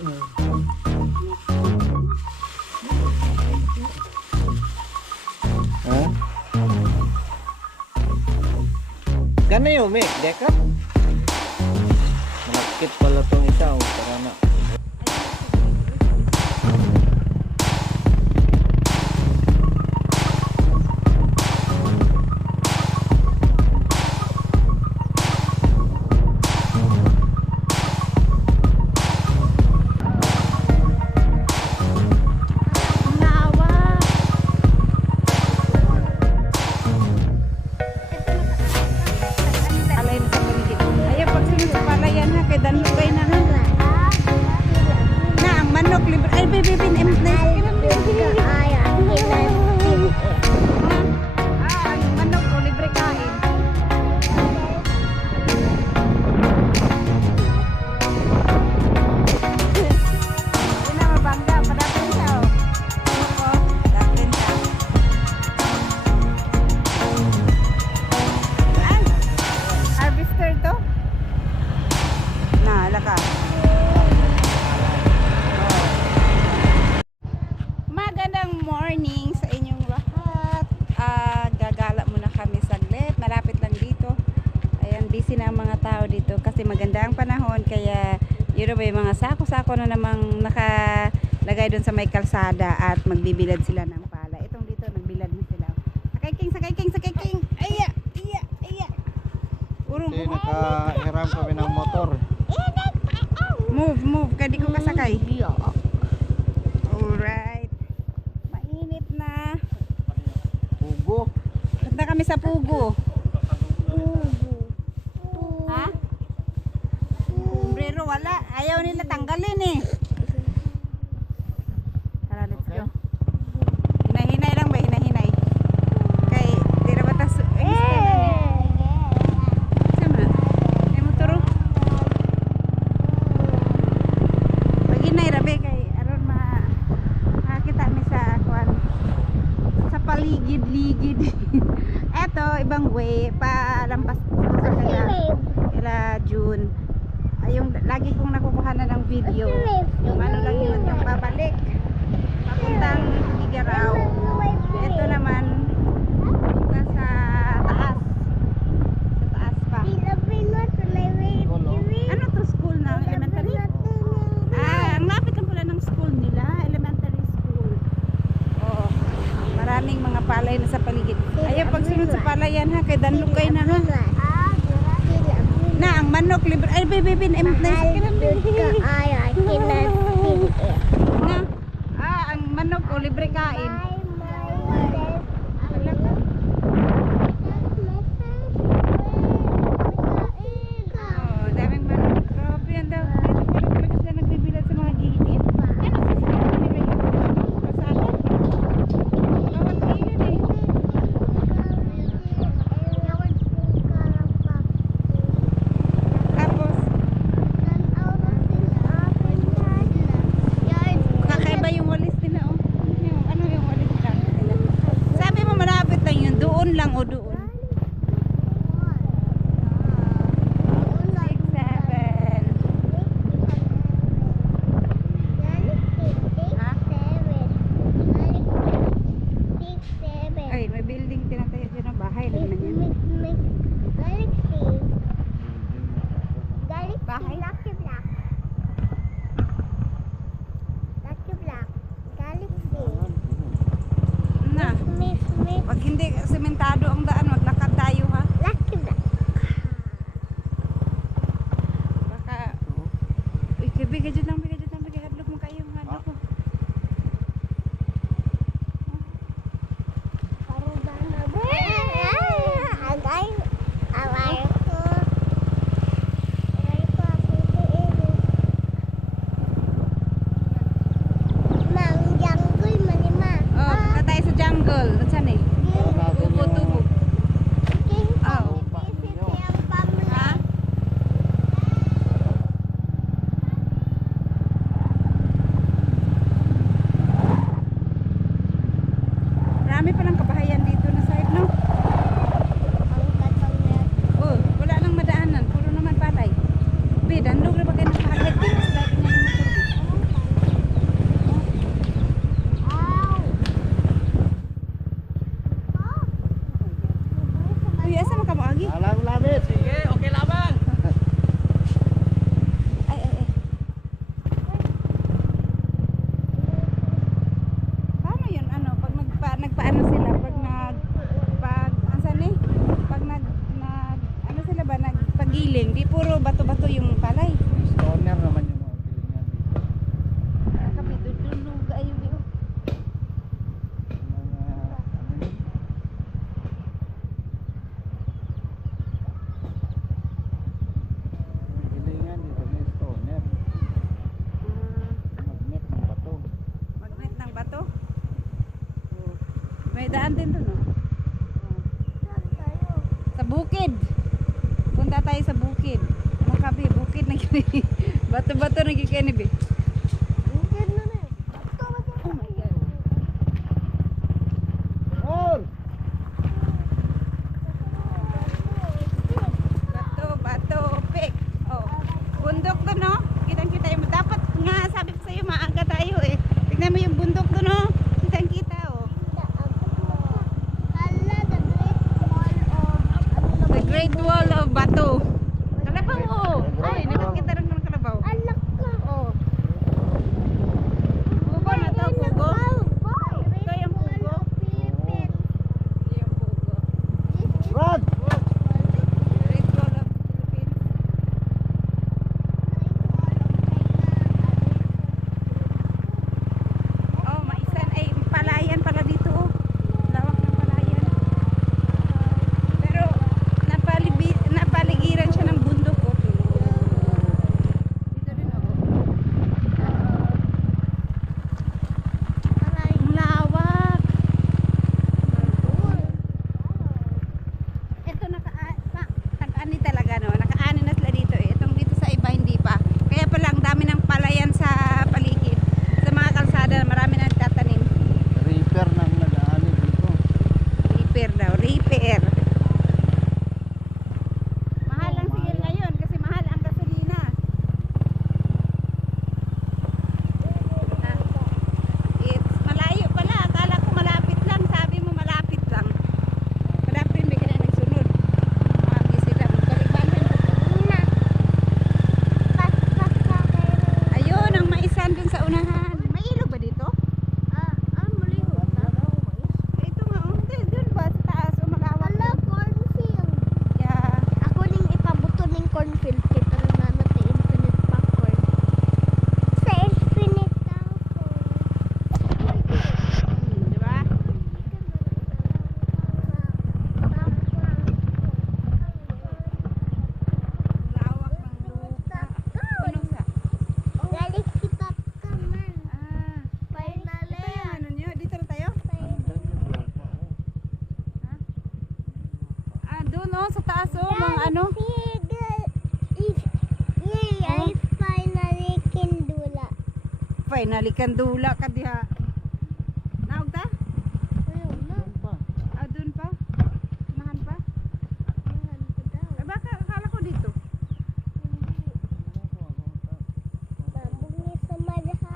Ha? Gana yun, Mick. Deka? Malakit pala tong isa. Para na. May mga sako-sako na namang nakalagay doon sa may kalsada at magbibilad sila ng pala. Itong dito nagbilad na sila. Sakay king. Aya. Urong Hindi, nakahiram kami ng motor. Move. Kadi ko kasakay. Alright. Mainit na. Pugo. Punta kami sa Pugo. Ha? Pero wala, ayaw nila tanggalin eh. Tara, let's go. Hinahinay lang ba? Hinahinay. Kay, tira ba tas... Sama? Ay mo turo? Pag-hinay rabe kay aron makakita mi sa akuan. Sa paligid-ligid. Eto, ibang way. Palampas sa kala June. Yung lagi kong nakukuha na ng video, yung ano lang yun, yung babalik papuntang Igaraw. Ito naman punta sa taas pa. Ano to, school na elementary? Ang lapit lang pala ng school nila, elementary school. Oo, maraming mga palay na sa paligid. Ayaw pagsunod sa palayan ha, kay Danlugay na ha. Na ang manok libre. Ay baby na ang manok o libre kain. Oh, daming manok. Grabe yan daw. Dito sila nagbibilad sa mga gilid. Yan ang sasama nila yung kasala. Bawat gilid eh. Lang o doon. 6, 7. Ay, may building tinatayo dyan ng bahay naman yan. Bahay? Na. Pag hindi sementado ang daan, maglakad tayo ha. Baka bigay dyan lang, hadlok mo kayo, hadlok mo. Punta tayo sa jungle. Saan eh? Tubo. bato-bato yung palay. Stoner naman yung mga pilingan dito. Kami dudulog ayo yo. Mga ano yun? May pilingan dito may stoner. Magnet ng bato. Magnet ng bato. May daan din doon, no? Sa bukid. Punta tayo sa bukid. Makabi, bukid na gini. Bato-bato na gini, be. Oh my God. All! Bato, bato, pik. Oh. Bundok doon, no? Kitang-kita yung dapat nga sabi ko sa'yo maaga tayo eh. Tignan mo yung bundok doon, no? Kitang-kita, oh. The Great Wall of Bato. Kalabaw, oh. Ay, nakakita rin ng kalabaw. Oh. Pugo na to, pugo. Ito yung pugo. Ito yung pugo. Rod! Great Wall of Philippines. Oh, maisan. Ay, palayan pala dito, oh. Lawak ng palayan. Pero, napaligiran siya ng bundok, oh. Dito rin, oh. Ang lawak. Ito nakaani talaga, no? Nakaani na sila dito eh. Itong dito sa iba hindi pa. Kaya pala ang dami ng palayan sa paligid. Sa mga kalsada, marami na nagtatanim. Reaper nang nag-aani dito. Repair daw, repair. Mahal lang sigil ngayon kasi mahal ang gasolina. It's malayo pala. Akala ko malapit lang. Sabi mo malapit lang. Malapit may kaya nagsunod. Magi sila. Balik-balik. Ayun, ang maisan dun sa unahan. May ilog ba dito? Ito nga, oh. Dun ba sa taas? O malawak. Yeah. Cornfield kita na natin infinite popcorn. Sa infinite Di ba? Lawak ng lupa. Puno sa. Galing kita ka man. Ah. Finally. Ito yung ano nyo. Dito na tayo? Andyan yung lupa, oh. Ah, doon oh. Sa taas oh. Mga ano. I finally can do that. Finally, kandula ka diha. Naog ta? Andyan pa. Ah, doon pa? Mahan pa? Eh, baka akala ko dito.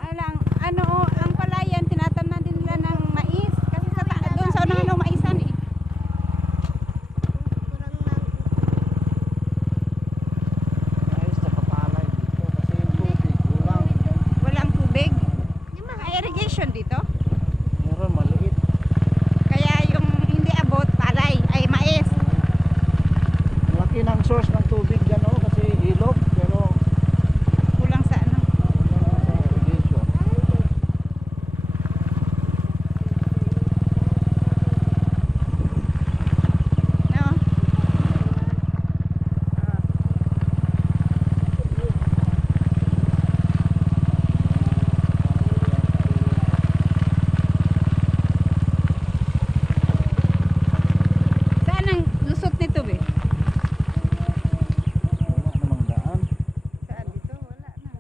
Ay lang, ano oh, ang palayan, tinatamnan din nila ng mais. Kasi sa doon sa unahan ng maisan eh. Ayos na kapalay dito kasi yung tubig kulang. Walang tubig. May irrigation dito. Meron maliit. Kaya yung hindi abot, palay, ay mais. Laki ng source ng tubig dyan, oh, kasi ilog pero Kulang sa ano. sa irrigation. No? Saan ang lusot nito, be? Wala namang daan. Saan dito? Wala na.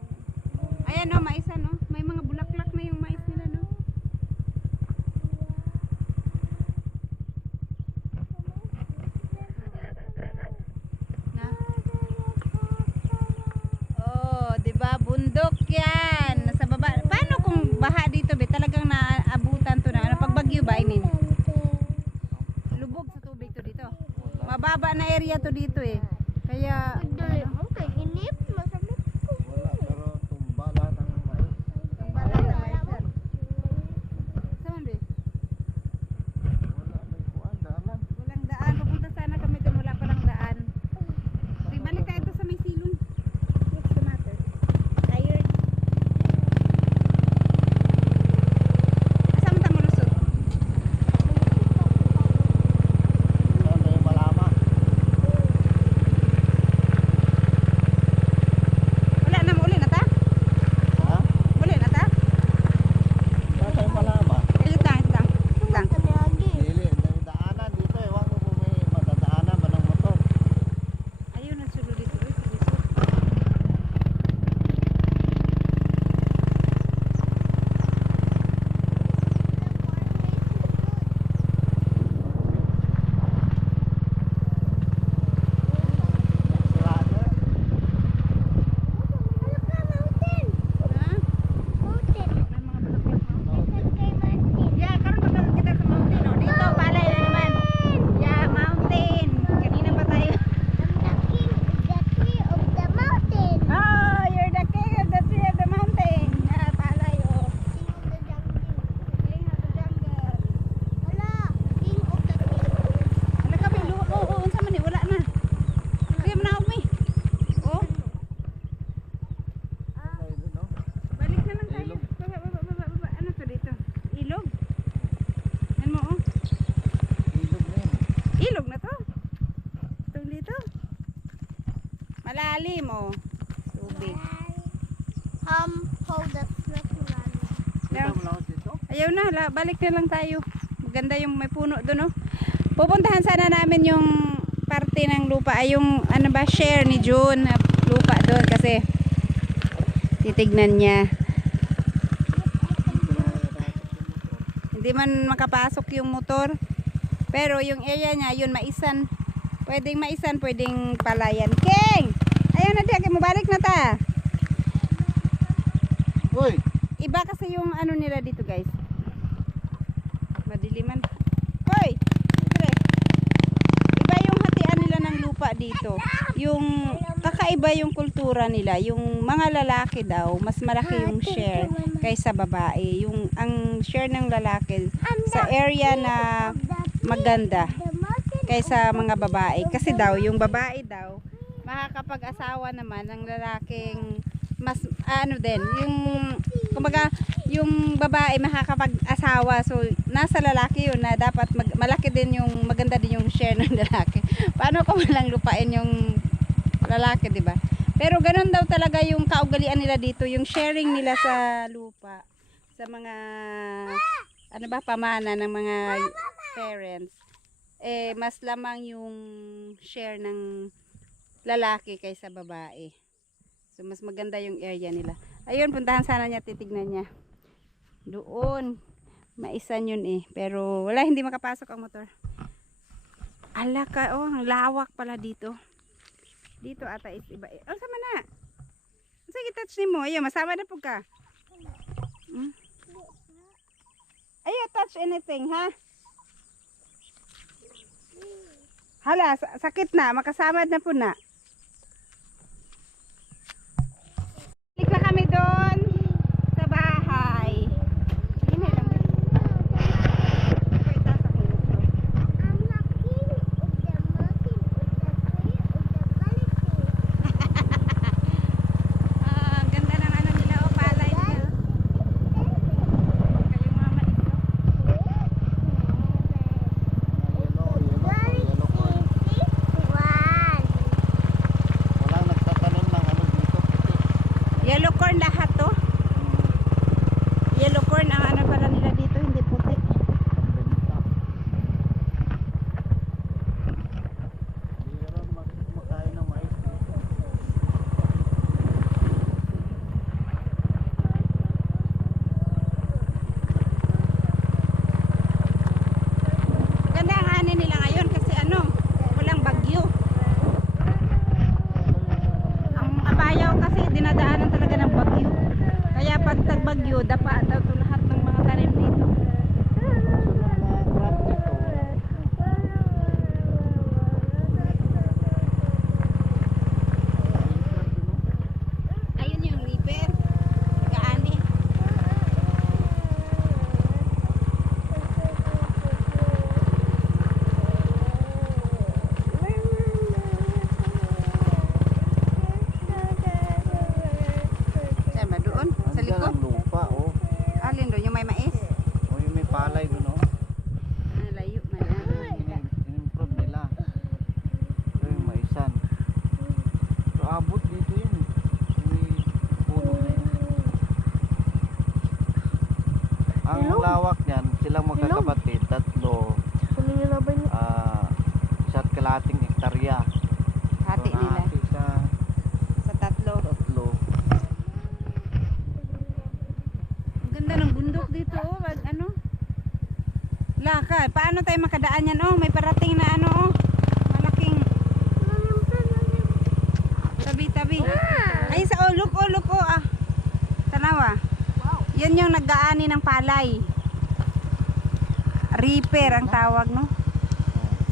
Ayan o, maisan no. May mga bulaklak na yung mais nila no. Na? Oh, 'di ba? Bundok 'yan. Nasa baba. Paano kung baha dito, be? Talagang naabutan to na. Ano pag bagyo ba? I mean, lubog sa tubig to dito. Mababa na area to dito eh. Kaya Okay, inip. Masamit ko. Wala pero tumba lahat ng mais. Bala na mais yan. malalim oh. Tubig. Hold up. Kita mo lang dito. Ayaw na, balik na lang tayo. Maganda yung may puno doon, oh. Pupuntahan sana namin yung parte ng lupa, ay yung ano ba, share ni June na lupa doon kasi titignan niya. Hindi man makapasok yung motor. Pero yung area niya, yun maisan. Pwedeng maisan, pwedeng palayan. King! Ayaw na diya, mabalik na ta. Uy! Iba kasi yung ano nila dito, guys. Madiliman. Hoy! Siyempre. Iba yung hatian nila ng lupa dito. Yung kakaiba yung kultura nila. Yung mga lalaki daw, mas malaki yung share kaysa babae. Yung ang share ng lalaki sa area na maganda kaysa mga babae. Kasi daw, yung babae daw, makakapag-asawa naman ng lalaking mas ano din, yung kumbaga yung babae makakapag-asawa, so nasa lalaki yun na dapat malaki din yung maganda din yung share ng lalaki. Paano ko walang lupain yung lalaki, di ba? Pero ganun daw talaga yung kaugalian nila dito, yung sharing nila sa lupa sa mga ano ba, pamana ng mga parents. Eh mas lamang yung share ng lalaki kaysa babae. So mas maganda yung area nila. Ayun, puntahan sana niya, titignan niya. Doon, maisan yun eh. Pero wala, hindi makapasok ang motor. Ala ka, oh, ang lawak pala dito. Dito ata is iba. Oh, sama na. Sige, touch ni mo. Ayun, masama na po ka. Ayun, touch anything, ha? Hala, sakit na. Makasamad na po na. Balik na kami doon sa bahay. Hindi lang. I'm not king of the mountain, of the tree, of the galaxy. Ang ganda ng ano nila, o palay nila. Kayo mama ito. Walang nagtatanim ng ano dito. Yellow corn lahat to. Yellow corn ang ano pala nila dito, hindi puti. Benta. Hindi rin makain ng mais dito. Ganda ang ani nila ngayon kasi ano, walang bagyo. Ang Abayaw kasi dinadaanan talaga ng bagyo. Kaya pag tagbagyo, dapa daw to lahat ng mga tanim dito. Mga crop dito. Ayun yung reaper. Kaani. Saan ba doon? Sa Andyan likod? ang lupa, oh. Alin doon? Yung may mais? O yung may palay doon, oh. Ah, layo. Malayo. In-improve nila. Ito yung maisan. So abot dito yun. May puno na yun. Ang lawak niyan, silang magkakapatid, tatlo. Isa't kalating hektarya. Hati So, nila. nahati Sa tatlo. tatlo. Ang ganda ng bundok dito, oh. Ano? Laka, paano tayo makadaan yan, oh? May parating na ano, oh. Malaking tabi-tabi. Ay, sa look, oh, ah. Tanawa. Yan yung nag-aani ng palay. Reaper ang tawag, no?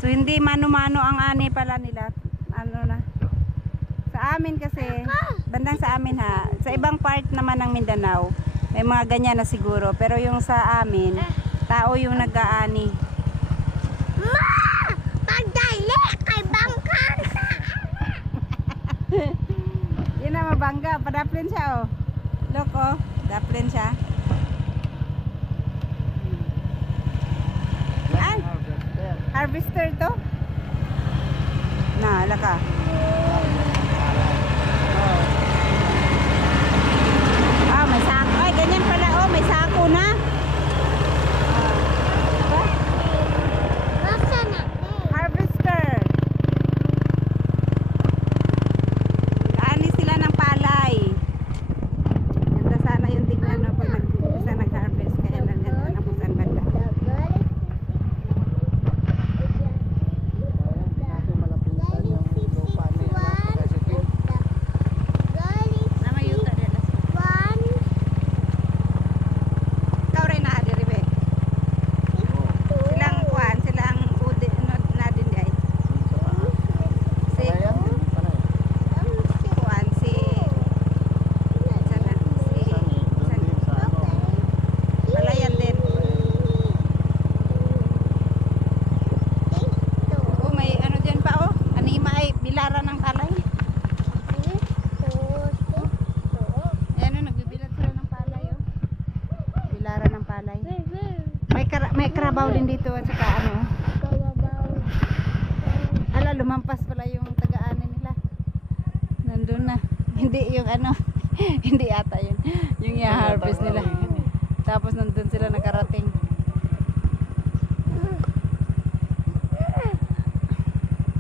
So, hindi mano-mano ang ani pala nila. Ano na. Sa amin kasi, bandang sa amin ha, sa ibang part naman ng Mindanao, may mga ganyan na siguro. Pero yung sa amin, tao yung nag-aani. Ma! Pagdali kay bangkan! Yun na mabangga, padaplin siya, oh. Look, oh, daplin siya. Ay, harvester to? Na, alaka. palay. May karabaw din dito at saka ano. Ala, lumampas pala yung taga-ani nila. Nandun na. Hindi yung ano. Hindi ata yun. Yung i-harvest nila. Tapos nandun sila nakarating.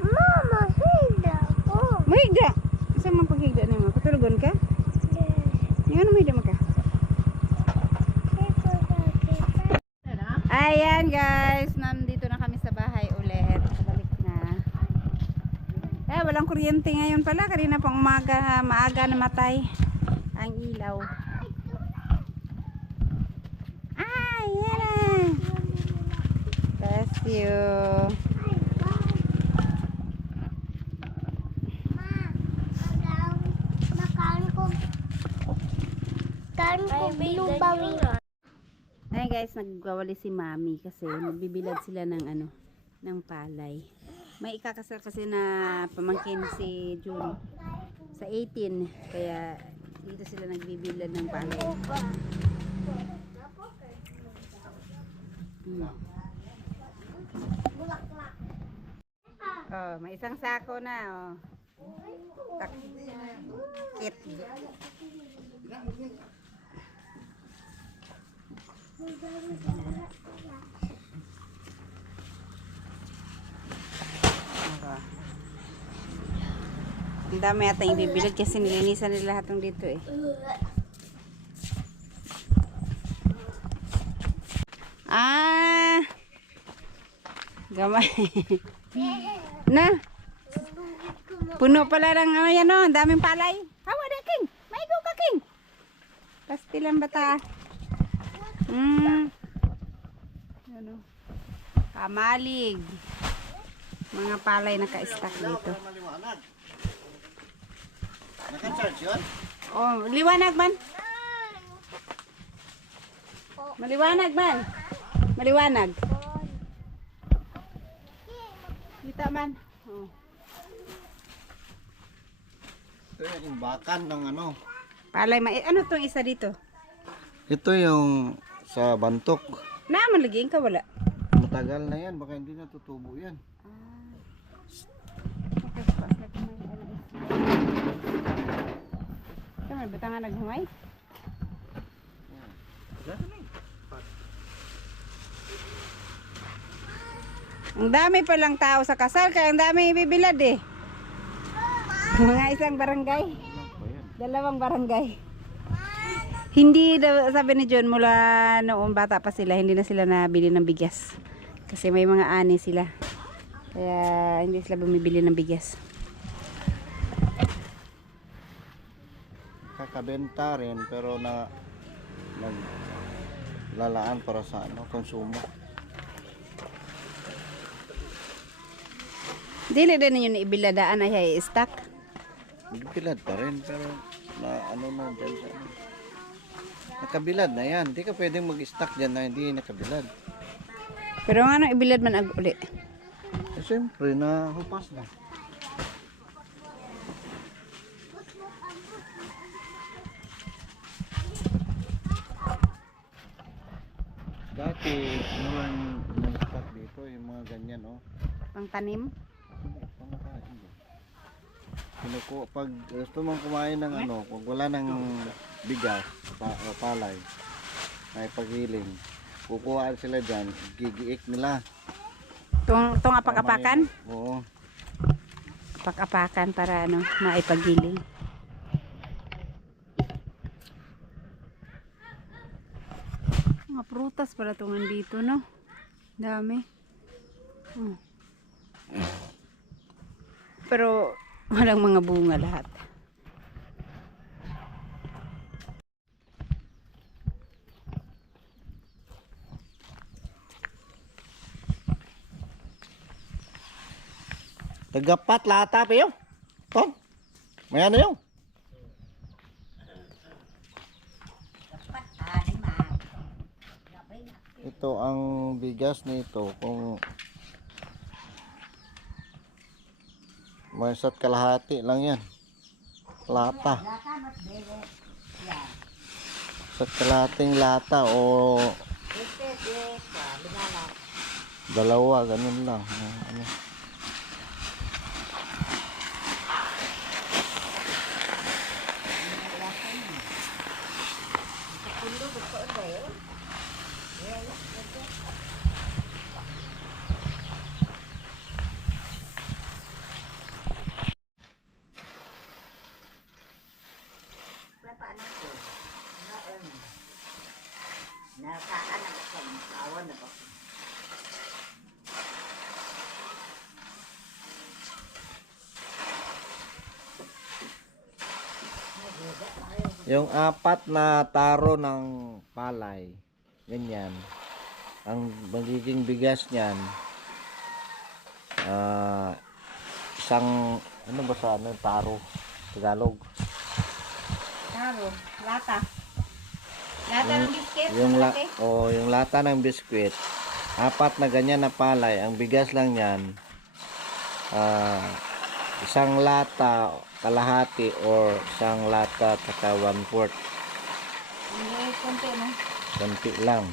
Mama, higda ko. Mahigda! Saan man paghigda na mo? Patulugon ka? Yung ano mahigda mo ka? Ayan guys, nandito na kami sa bahay ulit. Balik na. Walang kuryente ngayon pala. Kanina pang umaga, maaga namatay ang ilaw. Yan na. Bless you. Ayan guys, nagwawali si Mami kasi nagbibilad sila ng ano, ng palay. May ikakasal kasi na pamangkin si June sa 18, kaya dito sila nagbibilad ng palay. Oh, may isang sako na oh. Takit. Ang dami yata yung ibibilad kasi nilinisan nila lahat ng dito eh. Gamay. Na. Puno pala ng ano yan oh, ang daming palay. Hawa na king. Maigo ka king. Pastilan bata. Ano? Kamalig. Mga palay naka-stack dito. Naka-charge yun? Oh, liwanag man. Maliwanag man. Maliwanag. Kita man. Oh. Ito yung imbakan ng ano. Palay ano tong isa dito? Ito yung sa bantok. Naman lagi ka wala. Matagal na yan, baka hindi natutubo yan. Kamay bata nga naghumay. Ang dami palang tao sa kasal kaya ang dami ibibilad eh. Mga isang barangay. Dalawang barangay. Hindi daw, sabi ni John, mula noong bata pa sila, hindi na sila nabili ng bigas. Kasi may mga ani sila. Kaya hindi sila bumibili ng bigas. Kakabenta rin pero naglalaan para sa ano, konsumo. Dili din ninyo na ibiladaan ay stock. Bilad pa rin pero na ano na dyan sa ano. Nakabilad na yan. Hindi ka pwedeng mag-stock dyan na hindi nakabilad. Pero nga nang ibilad man uli. Siyempre na hupas na. Dati naman nag-stock dito yung mga ganyan oh. Pang tanim. Kinukuha pag gusto mong kumain ng ano, pag wala ng bigas o palay ay paghiling, kukuhaan sila dyan, gigiik nila. Itong apak-apakan? Oo. Apak-apakan para ano, maipagiling. Mga prutas pala itong nandito, no? Dami. Pero walang mga bunga lahat. Tagapat lata pa yun. Tom, may ano yun? Ito ang bigas nito kung may isa't kalahati lang yan. Lata. Isa't kalahating lata o Dalawa, ganun lang. Ano. Yung apat na taro ng palay, ganyan. Ang magiging bigas niyan, isang, ano ba sa ano, taro, Tagalog. Taro, lata. Lata ng biscuit. Yung lata ng biskwit, apat na ganyan na palay, ang bigas lang yan, isang lata, kalahati, or isang lata, taka 1/4. Hindi, konti no? Konti lang.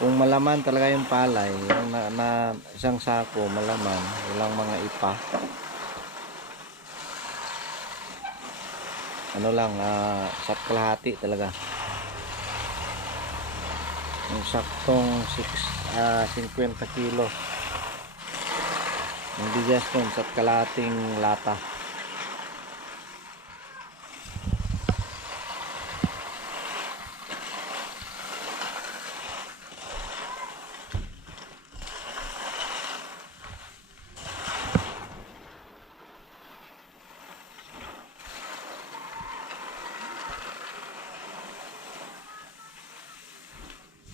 Kung malaman talaga yung palay, yung na isang sako, malaman, walang mga ipa. Ano lang, sa kalahati talaga. Yung saktong 50 kilo. Yung bigas nun sa kalahating lata.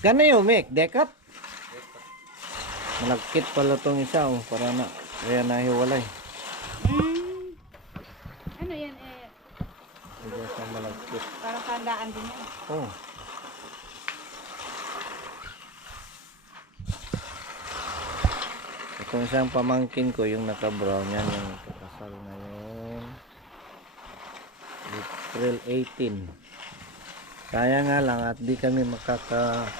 Gana yung Mick, dekat? Malagkit pala tong isa, oh, para na, kaya nahiwalay. Ano yan Bigas na malagkit. parang tandaan din yan. Oh. Itong isang pamangkin ko, yung naka-brown yan, yung kakasal ngayon. April 18. Kaya nga lang at di kami makaka-attend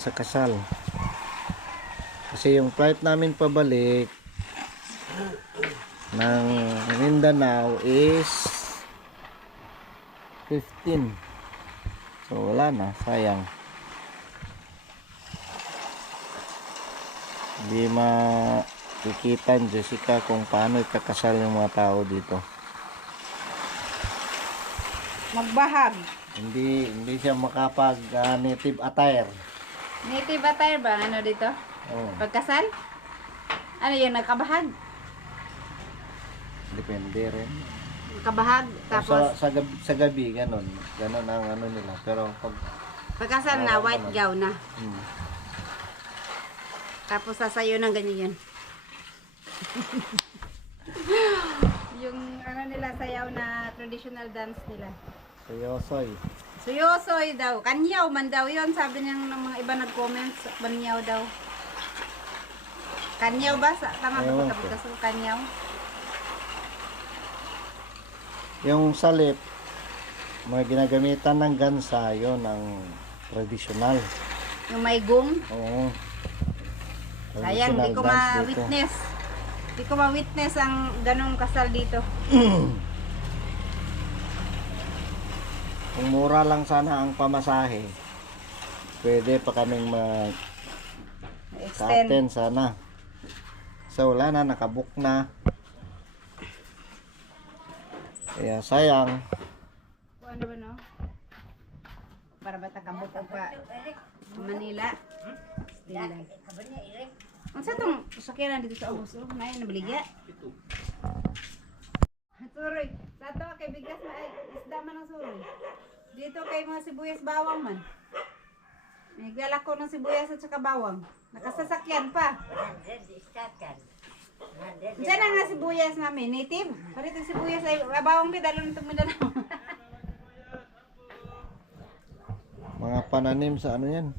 sa kasal. Kasi yung flight namin pabalik ng Mindanao is 15. So wala na, sayang. Hindi makikita ni Jessica kung paano ikakasal yung mga tao dito. Magbahag. Hindi siya makapag native attire. Native attire ba? Ano dito? Oh, Pagkasal? Ano yun? Nagkabahag? depende rin. Kabahag. Tapos Sa gabi ganun ang ano nila. Pero pag pagkasal na, white gown na. hmm, Tapos sasayo ng ganyan yan. Yung ano nila, sayaw na traditional dance nila. seryosoy. Suyosoy daw. Kanyaw man daw yun. Sabi niya ng mga iba nag-comments. Kanyaw daw. Kanyaw ba? Tama ba Ewan ito? ko. Kasi kanyaw. Yung salip, mga ginagamitan ng gansa, yon ang traditional. Yung may gung. Oo. Sayang, di ko Traditional dance dito. ma-witness. Di ko ma-witness ang ganong kasal dito. Kung mura lang sana ang pamasahe, pwede pa kaming Extend. mag-attend sana. So wala na, nakabook na. Kaya sayang. Ano ba no? Para ba takabot pa Manila? Tingnan. Ang sa itong sakyanan dito sa Abuso? May nabaligya? Suroy. Sa ito kay bigas na ay isda man ang suroy. Dito kay mga sibuyas bawang man. Naglalako ng sibuyas at saka bawang. Nakasasakyan pa. Diyan na nga sibuyas namin. Native. Parito sibuyas ay bawang din. Dalo nitong Mindanao. Mga pananim sa ano yan?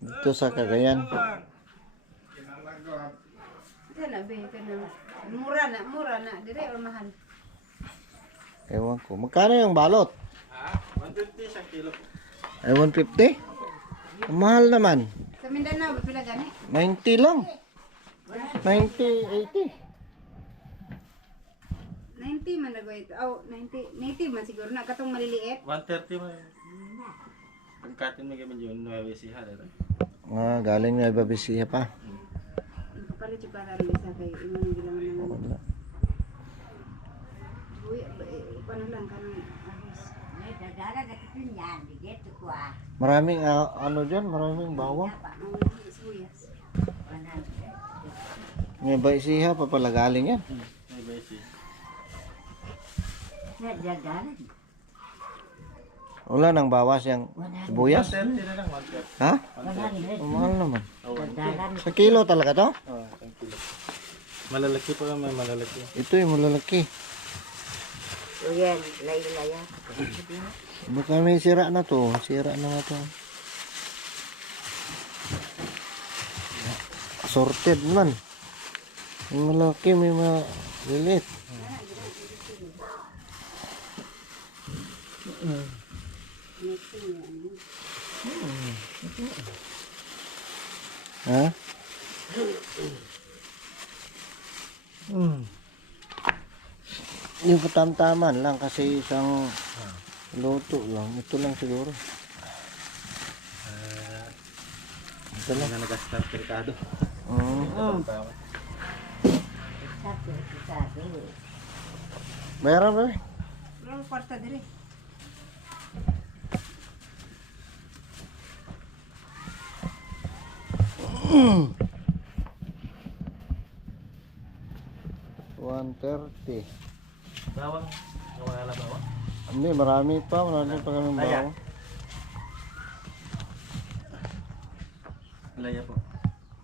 Dito sa Cagayan. Diyan na be kana. Mura na dire or mahal. Ewan ko. Magkano yung balot? 150 isang kilo. Ay, 150? Ang mahal naman. Sa Mindanao pila gani? 90 lang. 90, 80. 90 man na ito. Oh, 90 man siguro na katong maliliit. 130 mo. Pagkatin mo kami yun, 9 siya. Ah, galing na ibabisiya pa. Kapalit yung para rin sa kay imong gilangan na. Wala. Uy, paano lang kanang ahos. Maraming ano dyan, maraming bawang. Ang sibuyas. May baisiha pa pala galing yan. 9 siya. Wala nang bawas yung sibuyas. 130 na lang, 130. Ha? Ang mahal naman. Sa kilo talaga to? Oh, isang kilo. Malalaki pa kami, malalaki. Ito yung malalaki. Baka may sira na to. Sira na nga to. Sorted man. Yung malaki may malilit. Ha? Yung katamtaman lang kasi isang luto lang. Ito lang siguro. Ito lang. Na nag-start merkado. Bayaran ba? Pero kwarta dire. $130. Bawang, nawala bawang. Hindi, marami pa kami bawang. Laya po.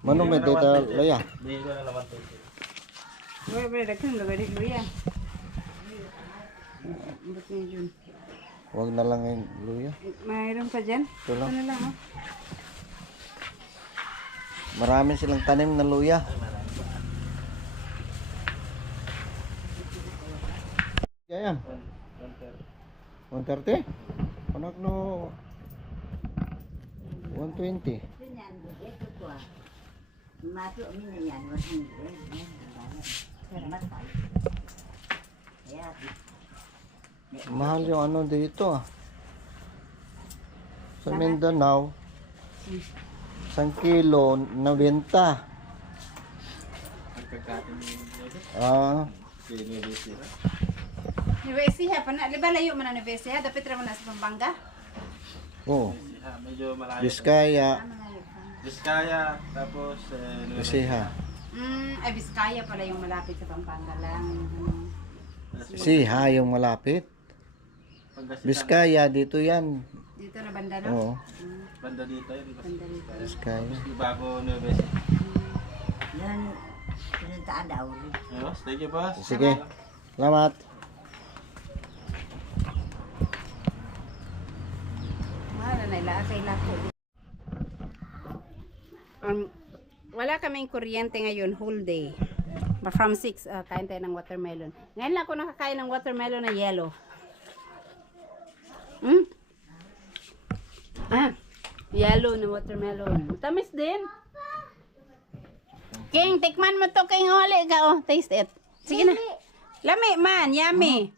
Mano may data laya? Bigay ko na naman 20. Wala daghang gagawin di luya. Ambot ni Jun. Huwag na lang yung luya. Mayroon pa dyan? Ito lang. Ano lang oh. Marami silang tanim na luya. Kaya yan. 130? Anak no 120. Mahal yung ano dito ah. Sa Mindanao, 1 kilo na benta. Pagkatin mo yung Ah, Sige, 9 siya. Nibesiha pa na. Liba layo man na nibesiha. Dapat ra man na sa Pampanga. oh, Siha, medyo malayo. Biskaya, Malayo pa. Biskaya, tapos Bisiha. Ay Biskaya pala yung malapit sa Pampanga lang. Siha yung malapit. Biskaya dito yan. Dito na banda no? Oo, Banda dito yun. Banda dito. Biskaya. Bago 9 siya. Ayos, thank you boss. Sige. Salamat. Wala na ila sa ilako. Wala kaming kuryente ngayon whole day. But from 6 kain tayo ng watermelon. Ngayon lang ako nakakain ng watermelon na yellow. Yellow na watermelon. Tamis din. King, tikman mo to King, huli ka. Oh, taste it. Sige na. Lami man, yummy.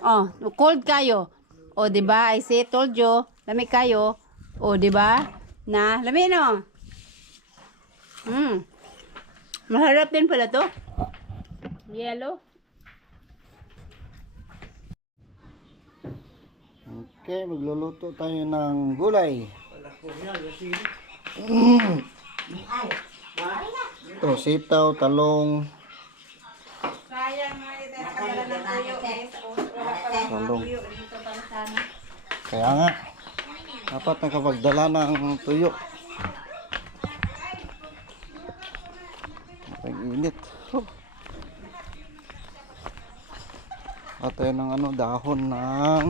Oh, cold kayo. Oh, di ba? I say, told you. Lami kayo. Oh, di ba? Na, lami no. Maharap din pala to. Yellow. Okay, magluluto tayo ng gulay. Ito, sitaw, talong, Sayang nga ito nakadala ng tuyo guys. Wala pa lang talong. tuyo dito pang sana. Kaya nga, dapat nakapagdala ng tuyo. Pag-init. At tayo ng ano, dahon ng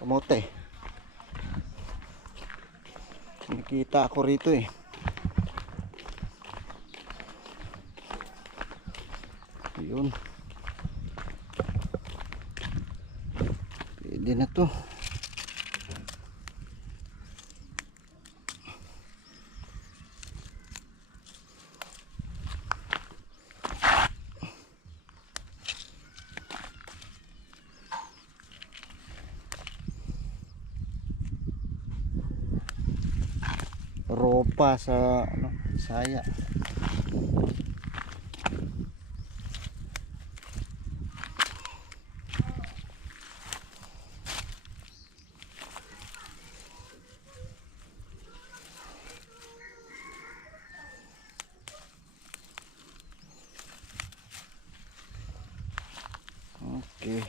kamote. Nakita ako rito eh. Yun. Pwede na to. Ropa sa ano, saya. Okay.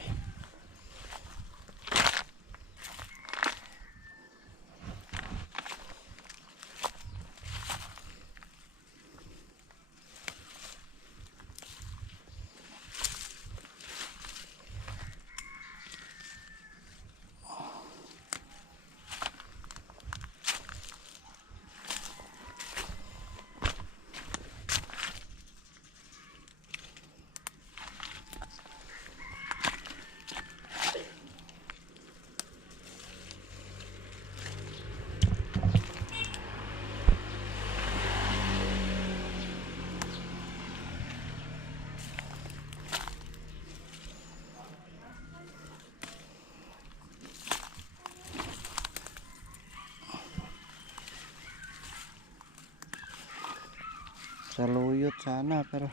Saluyot sana pero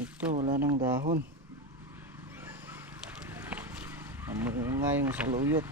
ito wala nang dahon. Namunga yung saluyot.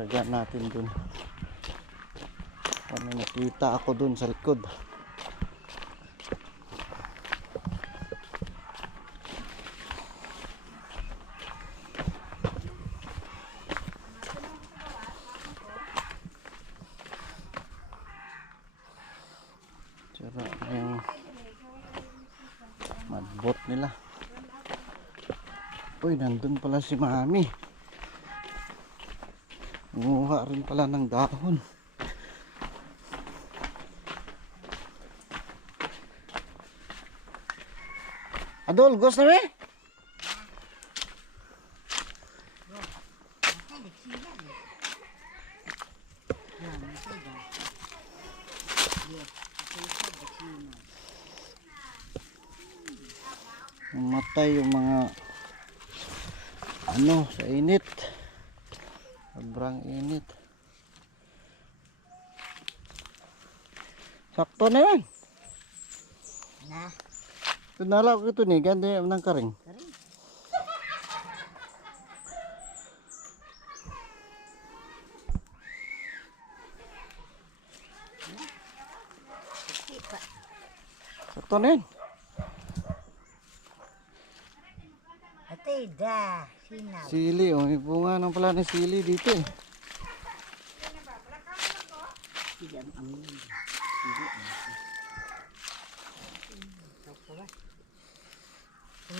Tagaan natin dun. Ano, nakita ako dun sa likod. Tsara yung madbot nila. Uy, nandun pala si Mami. Nguha rin pala ng dahon. Adol, gusto na eh? Mamatay yung mga ano sa init. Sobrang init. Sakto na yan. Na. Tunala ko ito ni, ganda ng karing. Sakto na yan. Ate da, sinaw. Sili, oh, may bunga ng pala ng sili dito eh.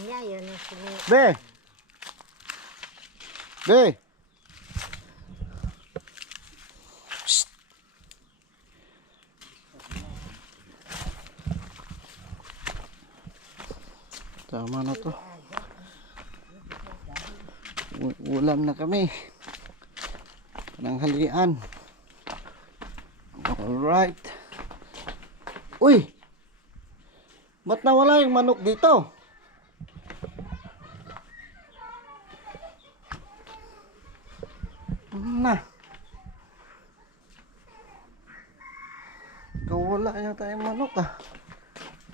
Niya yun ang sini. Be! Be! Psst! Tama na to. Ulam na kami. Pananghalian. Alright. Uy! Ba't nawala yung manok dito? Na. Wala yata yung manok ah.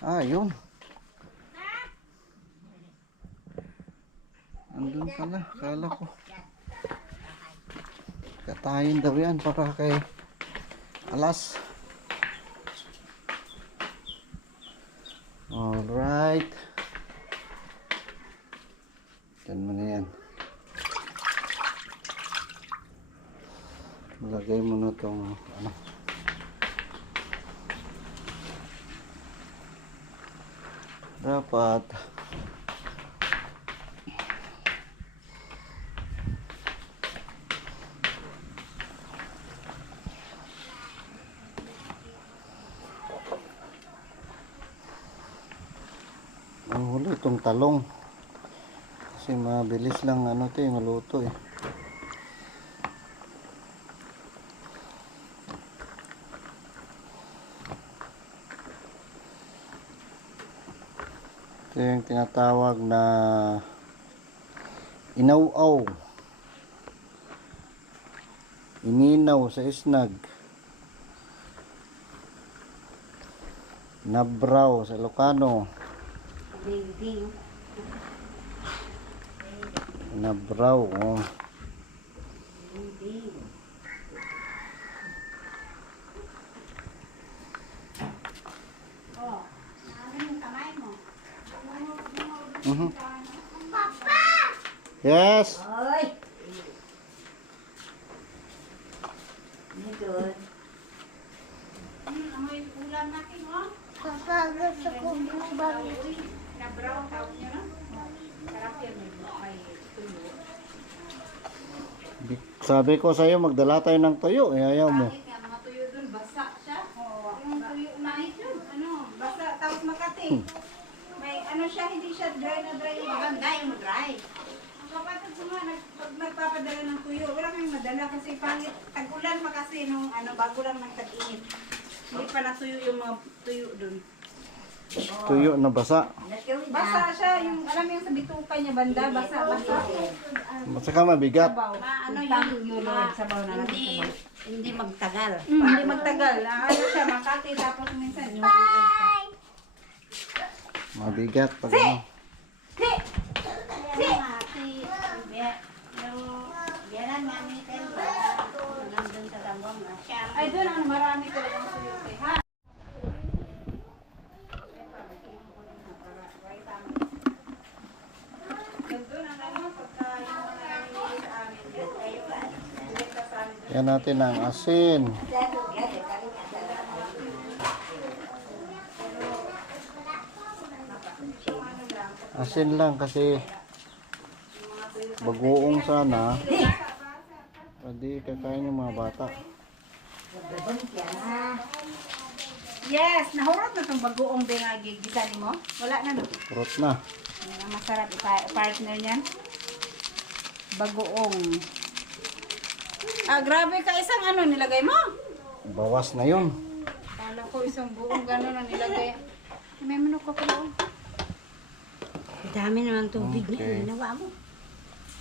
Ah, yun. Andun pala, kala ko. Katayin daw yan para kay Alas. Alright. Yan mo na yan. Lagay mo na itong ano. Dapat ang huli itong talong kasi mabilis lang ano ito maluto eh. Ito yung tinatawag na inaw-aw, ininaw sa isnag, nabraw sa Ilocano, nabraw, oh. Mhm. Yes. Amoy ulam natin, oh. Papa, gusto ko bubang. Na-brown tawag niyo, no? Sarap yan, may tuyo. Sabi ko sa iyo magdala tayo ng tuyo, ayaw mo. Bakit nga, mga tuyo dun, basa siya. Yung tuyo ulit yun, ano, basa, tapos makati. May ano siya, hindi siya dry na dry. Maganda yung dry. Ang kapatid ko nga, pag nagpapadala ng tuyo, wala kang madala kasi pangit. Tag-ulan pa kasi nung ano, bago lang nagtag-init. Hindi pa natuyo yung mga tuyo dun. Tuyo na basa. Basa siya, yung alam mo yung sa bituka niya banda, basa. Saka mabigat. Sabaw. Ano yun, sabaw na natin sabaw. Hindi magtagal. Hindi magtagal. Ano siya, makati tapos minsan yung uod pa. Mabigat pag ano. Ay, doon ang marami talagang suyuti, ha? Doon ang ano, pagka yung mga nangyayari sa amin, direkta sa amin. Yan natin ang asin. Asin lang kasi bagoong sana. Pwede kakain yung mga bata. Yes, nahurot na itong bagoong bingagi. Gisani mo? Wala na, no? Kurot na. Yan ang masarap partner niyan. Bagoong. Ah, grabe ka. Isang ano nilagay mo? Bawas na yun. Kala ko isang buong gano'n na nilagay. May manok ko pala. Dami naman tubig Okay. na ginawa mo.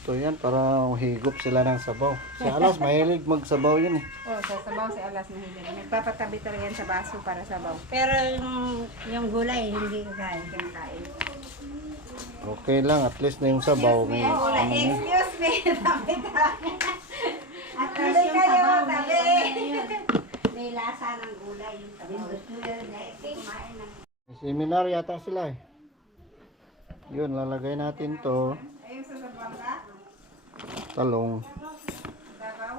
Ito yan para higop sila ng sabaw. Si Alas mahilig magsabaw yun eh. Oh, sa sabaw si Alas na hindi. Nagpapatabi talaga yan sa baso para sabaw. Pero yung gulay, hindi kakain. Kinakain. Okay lang, at least na yung sabaw. May, ano, Excuse me. Tabi-tabi. At Tabi least yung kayo, sabaw, tabi. may lasa ng gulay. Yung sabaw. Gusto yun, kumain ng... may seminar yata sila eh. Yun, lalagay natin to. Ayun sa sabaw ka? Talong. Dabaw?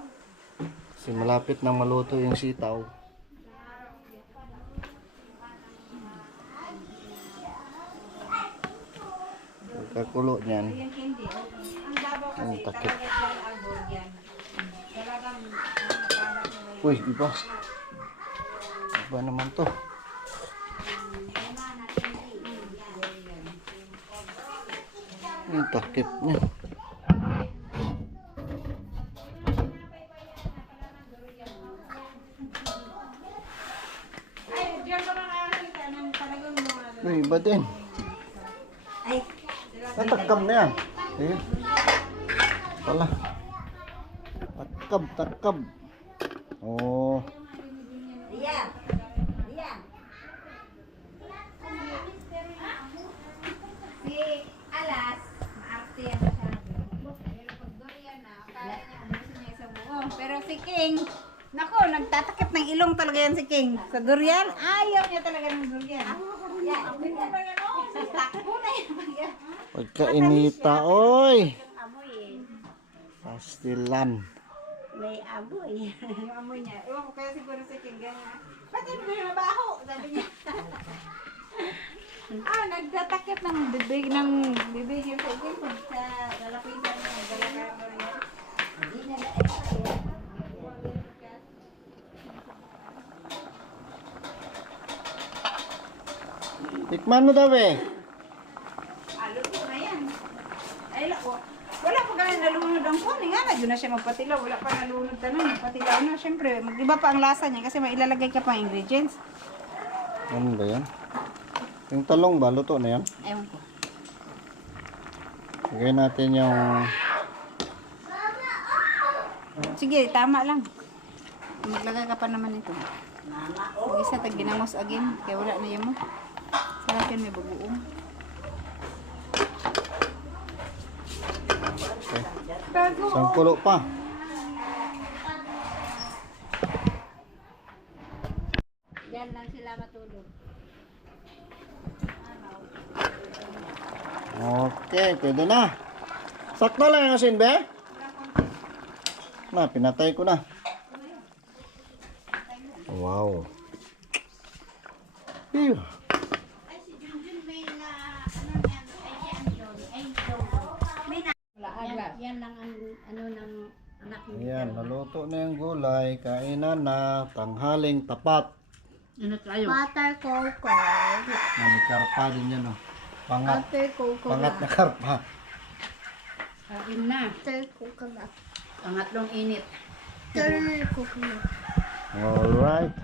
Kasi malapit na maluto yung sitaw. Pagkakulo niyan. Yung hindi. Ang dabaw kasi Ang takip. talaga dyan ang buryan. Talagang nakakalap mo. Uy, iba. Iba naman to. Yung takip niya. Ay, diyan ka lang nakakita ng talagang mga Uy, iba din. Ay, Natakam na yan. Ayun. Wala. Takab, takab. Oh. Riyan. Riyan. Si Alas, maarte yan siya. Si King. Nako, nagtatakip ng ilong talaga yan si King. Sa durian, ayaw niya talaga ng durian. Takbo na yan. Pagkainita, oy! Amoy eh. Pastilan. May amoy. Yung amoy niya. Ewan ko kaya siguro si King ganyan. Ba't hindi mo mabaho? Sabi niya. Nagtatakip ng bibig yung sa King. Sa lalapitan niya. Dalapitan niya. Hindi na na Tikman mo daw eh. Luto na yan. Ay, wala pa ganun nalunod ang kuning. Nga na siya magpatilaw. Wala pa nalunod na nun. Patilaw na. Siyempre, mag-iba pa ang lasa niya kasi may ilalagay ka pang ingredients. Ano ba yan? Yung talong ba? Luto na yan? Ewan ko. Lagay natin yung... Sige, tama lang. Maglagay ka pa naman ito. Mag-isa, tag ginamos again. Kaya wala na yan mo. Sarap yan, may bagoong. Isang kulo pa. Diyan lang sila matulog. Okay, pwede na. Sakto lang yung asin, be? Na, pinatay ko na. Wow. Ew. Ay, si Junjun may na, ano yan, ay si ano yun, ay Jojo. May na, yan lang ang, ano ng anak niya. Ayan, naluto na yung gulay. Kainan na. Tanghaling tapat. Butter coco. May karpa din yan, oh. Pangat. Butter coco Pangat na karpa. Kain na. Butter coco na. Pangatlong init. Butter coco na. Alright.